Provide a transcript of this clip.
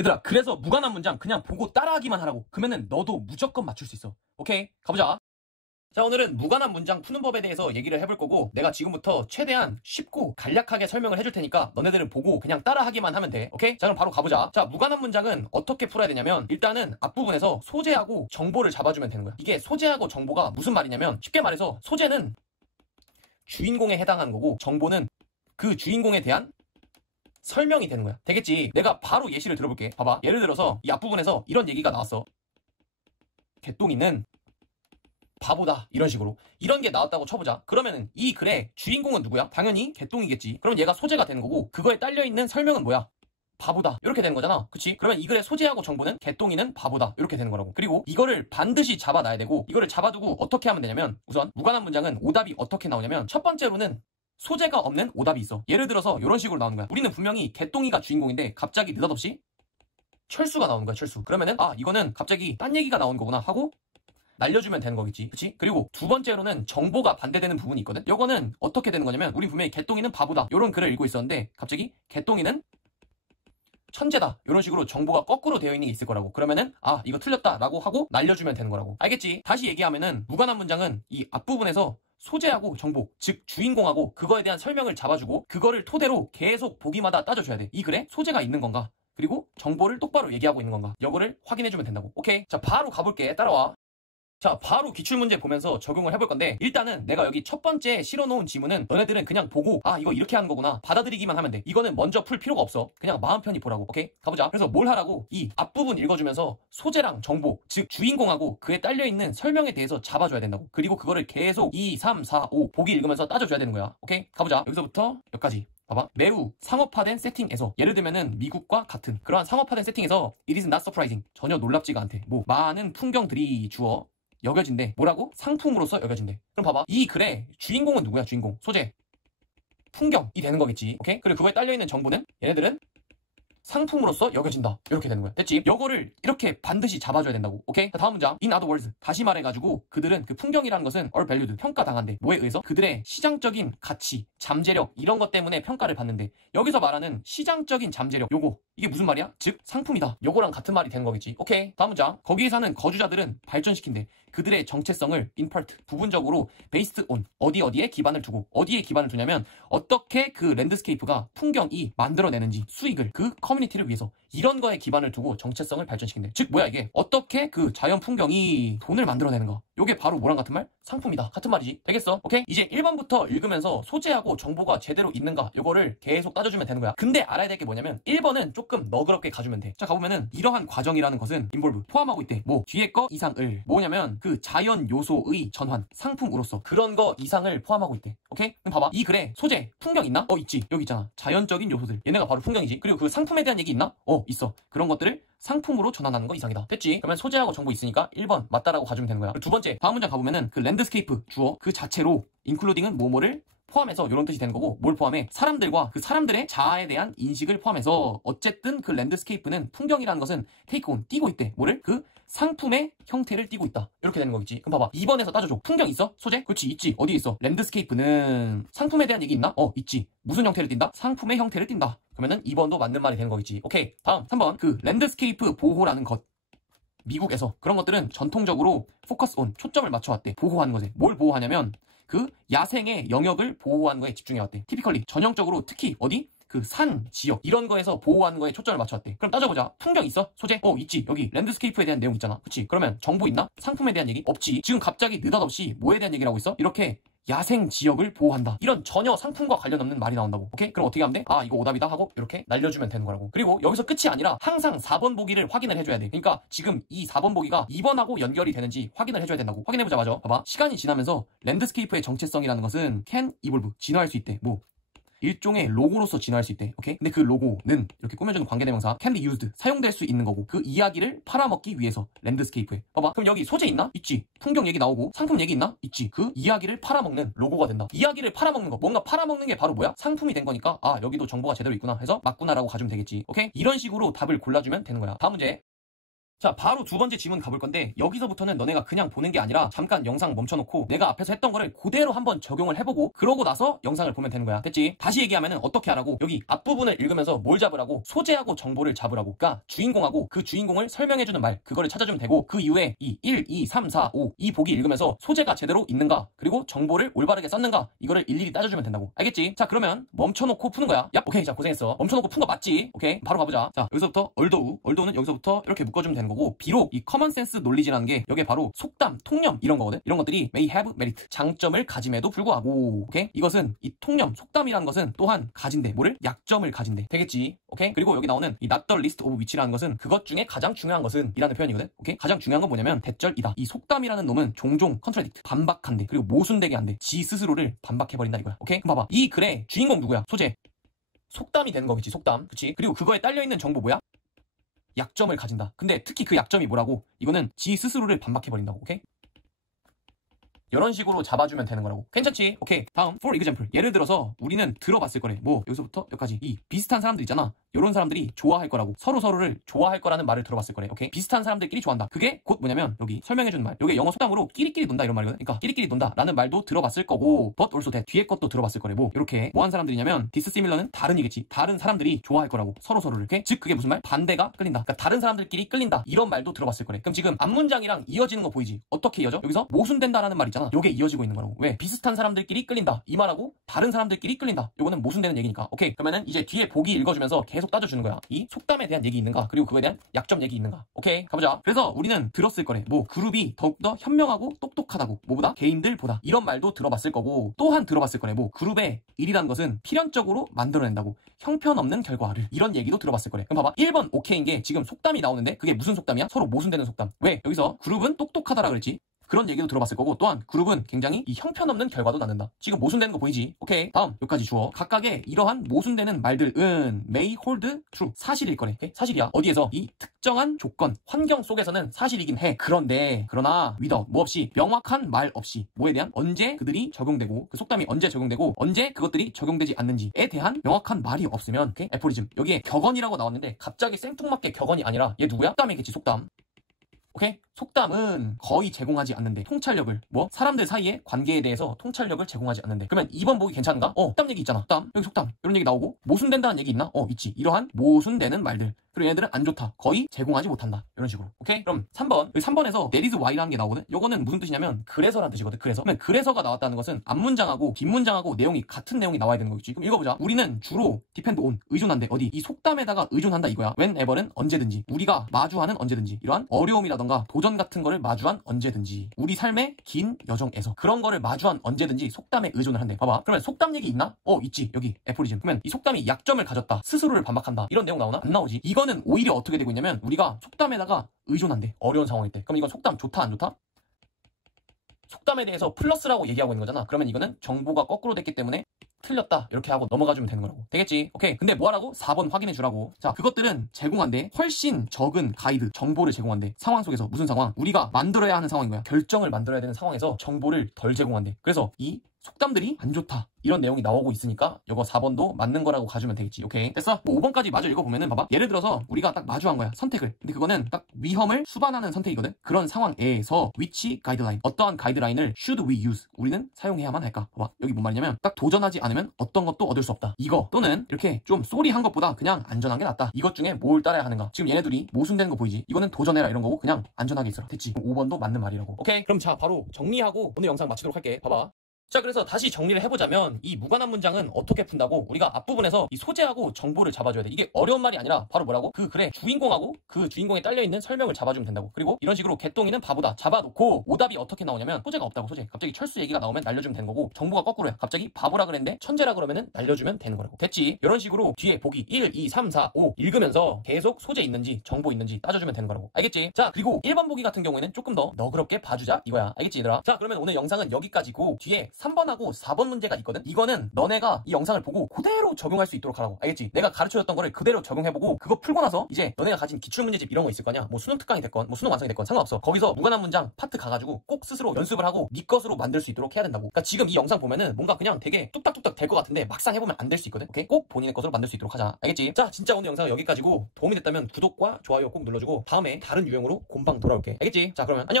얘들아, 그래서 무관한 문장 그냥 보고 따라하기만 하라고. 그러면은 너도 무조건 맞출 수 있어. 오케이? 가보자. 자, 오늘은 무관한 문장 푸는 법에 대해서 얘기를 해볼 거고, 내가 지금부터 최대한 쉽고 간략하게 설명을 해줄 테니까 너네들은 보고 그냥 따라하기만 하면 돼. 오케이? 자, 그럼 바로 가보자. 자, 무관한 문장은 어떻게 풀어야 되냐면, 일단은 앞부분에서 소재하고 정보를 잡아주면 되는 거야. 이게 소재하고 정보가 무슨 말이냐면, 쉽게 말해서 소재는 주인공에 해당하는 거고, 정보는 그 주인공에 대한 설명이 되는 거야. 되겠지? 내가 바로 예시를 들어볼게. 봐봐. 예를 들어서 이 앞부분에서 이런 얘기가 나왔어. 개똥이는 바보다. 이런 식으로. 이런 게 나왔다고 쳐보자. 그러면은 이 글의 주인공은 누구야? 당연히 개똥이겠지. 그럼 얘가 소재가 되는 거고, 그거에 딸려있는 설명은 뭐야? 바보다. 이렇게 되는 거잖아. 그치? 그러면 이 글의 소재하고 정보는 개똥이는 바보다. 이렇게 되는 거라고. 그리고 이거를 반드시 잡아놔야 되고, 이거를 잡아두고 어떻게 하면 되냐면, 우선 무관한 문장은 오답이 어떻게 나오냐면, 첫 번째로는 소재가 없는 오답이 있어. 예를 들어서 이런 식으로 나오는 거야. 우리는 분명히 개똥이가 주인공인데 갑자기 느닷없이 철수가 나오는 거야. 철수. 그러면은 이거는 갑자기 딴 얘기가 나온 거구나 하고 날려주면 되는 거겠지. 그치? 그리고 두 번째로는 정보가 반대되는 부분이 있거든. 요거는 어떻게 되는 거냐면, 우리 분명히 개똥이는 바보다 요런 글을 읽고 있었는데 갑자기 개똥이는 천재다 이런 식으로 정보가 거꾸로 되어 있는 게 있을 거라고. 그러면은 이거 틀렸다 라고 하고 날려주면 되는 거라고. 알겠지? 다시 얘기하면은 무관한 문장은 이 앞부분에서 소재하고 정보, 즉 주인공하고 그거에 대한 설명을 잡아주고, 그거를 토대로 계속 보기마다 따져줘야 돼. 이 글에 소재가 있는 건가, 그리고 정보를 똑바로 얘기하고 있는 건가, 요거를 확인해주면 된다고. 오케이? 자, 바로 가볼게. 따라와. 자, 바로 기출문제 보면서 적용을 해볼 건데, 일단은 내가 여기 첫 번째 실어놓은 지문은 너네들은 그냥 보고 이거 이렇게 하는 거구나 받아들이기만 하면 돼. 이거는 먼저 풀 필요가 없어. 그냥 마음 편히 보라고. 오케이? 가보자. 그래서 뭘 하라고? 이 앞부분 읽어주면서 소재랑 정보, 즉 주인공하고 그에 딸려있는 설명에 대해서 잡아줘야 된다고. 그리고 그거를 계속 2, 3, 4, 5 보기 읽으면서 따져줘야 되는 거야. 오케이? 가보자. 여기서부터 여기까지. 봐봐. 매우 상업화된 세팅에서, 예를 들면은 미국과 같은 그러한 상업화된 세팅에서 it is not surprising, 전혀 놀랍지가 않대. 뭐 많은 풍경들이 주어 여겨진대. 뭐라고? 상품으로서 여겨진대. 그럼 봐봐. 이 글의 주인공은 누구야? 주인공. 소재. 풍경이 되는 거겠지. 오케이? 그리고 그거에 딸려있는 정보는 얘네들은 상품으로서 여겨진다. 이렇게 되는 거야. 됐지? 요거를 이렇게 반드시 잡아줘야 된다고. 오케이? 자, 다음 문장. In other words. 다시 말해가지고 그들은, 그 풍경이라는 것은 are valued. 평가당한대. 뭐에 의해서? 그들의 시장적인 가치, 잠재력 이런 것 때문에 평가를 받는데, 여기서 말하는 시장적인 잠재력, 요거 이게 무슨 말이야? 즉 상품이다. 요거랑 같은 말이 되는 거겠지. 오케이? 다음 문장. 거기에 사는 거주자들은 발전시킨대. 그들의 정체성을 in part, 부분적으로 based on, 어디에 기반을 두고. 어디에 기반을 두냐면 어떻게 그 랜드스케이프가, 풍경이 만들어내는지 수익을, 그 커뮤니티를 위해서, 이런 거에 기반을 두고 정체성을 발전시킨대. 즉 뭐야 이게? 어떻게 그 자연 풍경이 돈을 만들어내는가, 요게 바로 뭐랑 같은 말? 상품이다. 같은 말이지. 되겠어? 오케이? 이제 1번부터 읽으면서 소재하고 정보가 제대로 있는가, 요거를 계속 따져주면 되는 거야. 근데 알아야 될 게 뭐냐면 1번은 조금 너그럽게 가주면 돼. 자, 가보면은 이러한 과정이라는 것은 involve, 포함하고 있대. 뭐 뒤에 거 이상을, 뭐냐면 그 자연 요소의 전환, 상품으로서 그런 거 이상을 포함하고 있대. 오케이? 그럼 봐봐. 이 글에 소재, 풍경 있나? 있지. 여기 있잖아. 자연적인 요소들. 얘네가 바로 풍경이지. 그리고 그 상품에 대한 얘기 있나? 있어. 그런 것들을 상품으로 전환하는 거 이상이다. 됐지? 그러면 소재하고 정보 있으니까 1번 맞다라고 가주면 되는 거야. 두 번째, 다음 문장 가보면은 그 랜드스케이프 주어 그 자체로 including은 뭐뭐를 포함해서, 이런 뜻이 되는 거고, 뭘 포함해? 사람들과 그 사람들의 자아에 대한 인식을 포함해서, 어쨌든 그 랜드스케이프는, 풍경이라는 것은 take on, 띄고 있대. 뭐를? 그 상품의 형태를 띠고 있다. 이렇게 되는 거겠지. 그럼 봐봐. 2번에서 따져줘. 풍경 있어? 소재? 그렇지, 있지. 어디에 있어? 랜드스케이프는 상품에 대한 얘기 있나? 있지. 무슨 형태를 띈다? 상품의 형태를 띈다. 그러면은 2번도 맞는 말이 되는 거겠지. 오케이. 다음 3번. 그 랜드스케이프 보호라는 것, 미국에서 그런 것들은 전통적으로 포커스 온, 초점을 맞춰왔대. 보호하는 것에. 뭘 보호하냐면 그 야생의 영역을 보호하는 거에 집중해왔대. 티피컬리, 전형적으로, 특히 어디? 그 산 지역 이런 거에서 보호하는 거에 초점을 맞춰왔대. 그럼 따져보자. 풍경 있어? 소재? 있지. 여기 랜드스케이프에 대한 내용 있잖아. 그치? 그러면 정보 있나? 상품에 대한 얘기? 없지. 지금 갑자기 느닷없이 뭐에 대한 얘기를 하고 있어? 이렇게 야생 지역을 보호한다. 이런 전혀 상품과 관련 없는 말이 나온다고. 오케이? 그럼 어떻게 하면 돼? 이거 오답이다 하고 이렇게 날려주면 되는 거라고. 그리고 여기서 끝이 아니라 항상 4번 보기를 확인을 해줘야 돼. 그러니까 지금 이 4번 보기가 2번하고 연결이 되는지 확인을 해줘야 된다고. 확인해보자. 맞아. 봐봐. 시간이 지나면서 랜드스케이프의 정체성이라는 것은 can evolve, 진화할 수 있대. 뭐 일종의 로고로서 진화할 수 있대. 오케이? 근데 그 로고는 이렇게 꾸며주는 관계대명사 can be used, 사용될 수 있는 거고, 그 이야기를 팔아먹기 위해서 랜드스케이프에. 봐봐. 그럼 여기 소재 있나? 있지. 풍경 얘기 나오고, 상품 얘기 있나? 있지. 그 이야기를 팔아먹는 로고가 된다. 이야기를 팔아먹는 거, 뭔가 팔아먹는 게 바로 뭐야? 상품이 된 거니까 여기도 정보가 제대로 있구나 해서 맞구나라고 가주면 되겠지. 오케이? 이런 식으로 답을 골라주면 되는 거야. 다음 문제. 자, 바로 두 번째 지문 가볼 건데 여기서부터는 너네가 그냥 보는 게 아니라 잠깐 영상 멈춰놓고 내가 앞에서 했던 거를 그대로 한번 적용을 해보고 그러고 나서 영상을 보면 되는 거야. 됐지? 다시 얘기하면은 어떻게 하라고? 여기 앞부분을 읽으면서 뭘 잡으라고? 소재하고 정보를 잡으라고. 그러니까 주인공하고 그 주인공을 설명해주는 말 그거를 찾아주면 되고 그 이후에 이 1, 2, 3, 4, 5 이 보기 읽으면서 소재가 제대로 있는가 그리고 정보를 올바르게 썼는가 이거를 일일이 따져주면 된다고. 알겠지? 자, 그러면 멈춰놓고 푸는 거야. 야, 오케이. 자, 고생했어. 멈춰놓고 푼 거 맞지? 오케이. 바로 가보자. 자, 여기서부터 얼도우는 여기서부터 이렇게 묶어주면 되는 거고 비록 이 커먼센스 논리지라는 게 여기에 바로 속담, 통념 이런 거거든. 이런 것들이 may have merit 장점을 가짐에도 불구하고 오케이? 이것은 이 통념, 속담이라는 것은 또한 가진대. 뭐를? 약점을 가진대. 되겠지? 오케이? 그리고 여기 나오는 이 not the least of which라는 것은 그것 중에 가장 중요한 것은 이라는 표현이거든. 오케이? 가장 중요한 건 뭐냐면 대절이다. 이 속담이라는 놈은 종종 contradict 반박한대. 그리고 모순되게 한대. 지 스스로를 반박해버린다 이거야. 오케이? 그럼 봐봐. 이 글의 주인공 누구야? 소재. 속담이 되는 거겠지. 속담. 그치? 그리고 그거에 딸려있는 정보 뭐야? 약점을 가진다. 근데 특히 그 약점이 뭐라고? 이거는 지 스스로를 반박해버린다고. 오케이? 이런 식으로 잡아주면 되는 거라고. 괜찮지? 오케이. 다음 for example. 예를 들어서 우리는 들어봤을 거래. 뭐 여기서부터 여기까지 이 비슷한 사람들 있잖아. 이런 사람들이 좋아할 거라고. 서로를 좋아할 거라는 말을 들어봤을 거래. 오케이? 비슷한 사람들끼리 좋아한다. 그게 곧 뭐냐면 여기 설명해주는 말. 이게 영어 속담으로 끼리끼리 논다 이런 말이거든. 그러니까 끼리끼리 논다 라는 말도 들어봤을 거고 but also that 뒤에 것도 들어봤을 거래. 뭐 이렇게 뭐 한 사람들이냐면 dissimilar는 다른이겠지. 다른 사람들이 좋아할 거라고. 서로를. 이렇게? 즉 그게 무슨 말? 반대가 끌린다. 그러니까 다른 사람들끼리 끌린다. 이런 말도 들어봤을 거래. 그럼 지금 앞문장이랑 이어지는 거 보이지? 어떻게 이어져? 여기서 모순된다라는 말 있잖아. 요게 이어지고 있는 거라고. 왜? 비슷한 사람들끼리 끌린다. 이 말하고 다른 사람들끼리 끌린다. 요거는 모순되는 얘기니까. 오케이. 그러면은 이제 뒤에 보기 읽어주면서 계속 따져주는 거야. 이 속담에 대한 얘기 있는가? 그리고 그거에 대한 약점 얘기 있는가? 오케이. 가보자. 그래서 우리는 들었을 거래. 뭐 그룹이 더욱더 현명하고 똑똑하다고. 뭐보다? 개인들보다. 이런 말도 들어봤을 거고 또한 들어봤을 거래. 뭐 그룹의 일이란 것은 필연적으로 만들어낸다고. 형편없는 결과를. 이런 얘기도 들어봤을 거래. 그럼 봐봐. 1번 오케이인 게 지금 속담이 나오는데 그게 무슨 속담이야? 서로 모순되는 속담. 왜? 여기서 그룹은 똑똑하다라 그랬지. 그런 얘기도 들어봤을 거고 또한 그룹은 굉장히 이 형편없는 결과도 낳는다. 지금 모순되는 거 보이지? 오케이. 다음 여기까지 주어. 각각의 이러한 모순되는 말들은 may hold true. 사실일 거래. 오케이? 사실이야. 어디에서? 이 특정한 조건, 환경 속에서는 사실이긴 해. 그러나 without 뭐 없이 명확한 말 없이 뭐에 대한 언제 그들이 적용되고 그 속담이 언제 적용되고 언제 그것들이 적용되지 않는지에 대한 명확한 말이 없으면 오케이? 애포리즘. 여기에 격언이라고 나왔는데 갑자기 생뚱맞게 격언이 아니라 얘 누구야? 속담이겠지. 속담. 오케이? 속담은 거의 제공하지 않는데 통찰력을 뭐 사람들 사이의 관계에 대해서 통찰력을 제공하지 않는데 그러면 2번 보기 괜찮은가? 속담 얘기 있잖아. 속담 여기 속담 이런 얘기 나오고 모순된다는 얘기 있나? 있지. 이러한 모순되는 말들 그리고 얘네들은 안 좋다. 거의 제공하지 못한다. 이런 식으로. 오케이? 그럼 3번 여기 3번에서 that is why라는 게 나오거든? 요거는 무슨 뜻이냐면 그래서라는 뜻이거든. 그래서 그래서가 나왔다는 것은 앞문장하고 뒷문장하고 내용이 같은 내용이 나와야 되는 거겠지. 그럼 읽어보자. 우리는 주로 depend on 의존한대. 어디? 이 속담에다가 의존한다 이거야. whenever는 언제든지 우리가 마주하는 언제든지 이러한 어려움이라던가 도전 같은 거를 마주한 언제든지 우리 삶의 긴 여정에서 그런 거를 마주한 언제든지 속담에 의존을 한대. 봐봐. 그러면 속담 얘기 있나? 있지. 여기 애포리즘. 그러면 이 속담이 약점을 가졌다. 스스로를 반박한다. 이런 내용 나오나? 안 나오지. 이거는 오히려 어떻게 되고 있냐면 우리가 속담에다가 의존한대. 어려운 상황일 때. 그럼 이건 속담 좋다 안 좋다? 속담에 대해서 플러스라고 얘기하고 있는 거잖아. 그러면 이거는 정보가 거꾸로 됐기 때문에 틀렸다 이렇게 하고 넘어가주면 되는 거라고. 되겠지? 오케이. 근데 뭐 하라고? 4번 확인해 주라고. 자, 그것들은 제공한대. 훨씬 적은 가이드, 정보를 제공한대. 상황 속에서. 무슨 상황? 우리가 만들어야 하는 상황인 거야. 결정을 만들어야 되는 상황에서 정보를 덜 제공한대. 그래서 이 속담들이 안 좋다. 이런 내용이 나오고 있으니까 이거 4번도 맞는 거라고 가주면 되겠지. 오케이. 됐어? 뭐 5번까지 마저 읽어보면은 봐봐. 예를 들어서 우리가 딱 마주한 거야. 선택을. 근데 그거는 딱 위험을 수반하는 선택이거든. 그런 상황에서 which guideline 어떠한 가이드라인을 should we use 우리는 사용해야만 할까? 봐봐. 여기 뭔 말이냐면 딱 도전하지 않으면 어떤 것도 얻을 수 없다. 이거 또는 이렇게 좀 쏘리한 것보다 그냥 안전한 게 낫다. 이것 중에 뭘 따라야 하는가? 지금 얘네들이 모순되는 거 보이지? 이거는 도전해라 이런 거고 그냥 안전하게 있어라. 됐지? 5번도 맞는 말이라고. 오케이. 그럼 자 바로 정리하고 오늘 영상 마치도록 할게. 봐봐. 자, 그래서 다시 정리를 해보자면 이 무관한 문장은 어떻게 푼다고? 우리가 앞부분에서 이 소재하고 정보를 잡아줘야 돼. 이게 어려운 말이 아니라 바로 뭐라고? 그 글의 주인공하고 그 주인공에 딸려있는 설명을 잡아주면 된다고. 그리고 이런 식으로 개똥이는 바보다 잡아놓고 오답이 어떻게 나오냐면 소재가 없다고. 소재 갑자기 철수 얘기가 나오면 날려주면 되는 거고 정보가 거꾸로야. 갑자기 바보라 그랬는데 천재라 그러면은 날려주면 되는 거라고. 됐지? 이런 식으로 뒤에 보기 1, 2, 3, 4, 5 읽으면서 계속 소재 있는지 정보 있는지 따져주면 되는 거라고. 알겠지? 자, 그리고 1번 보기 같은 경우에는 조금 더 너그럽게 봐주자 이거야. 알겠지 얘들아? 자, 그러면 오늘 영상은 여기까지고 뒤에 3번하고 4번 문제가 있거든? 이거는 너네가 이 영상을 보고 그대로 적용할 수 있도록 하라고. 알겠지? 내가 가르쳐줬던 거를 그대로 적용해보고 그거 풀고 나서 이제 너네가 가진 기출문제집 이런 거 있을 거냐? 뭐 수능 특강이 됐건 뭐 수능 완성이 됐건 상관없어. 거기서 무관한 문장 파트 가가지고 꼭 스스로 연습을 하고 네 것으로 만들 수 있도록 해야 된다고. 그러니까 지금 이 영상 보면은 뭔가 그냥 되게 뚝딱뚝딱 될 것 같은데 막상 해보면 안 될 수 있거든? 오케이? 꼭 본인의 것으로 만들 수 있도록 하자. 알겠지? 자, 진짜 오늘 영상은 여기까지고 도움이 됐다면 구독과 좋아요 꼭 눌러주고 다음에 다른 유형으로 곰방 돌아올게. 알겠지? 자, 그러면 안녕!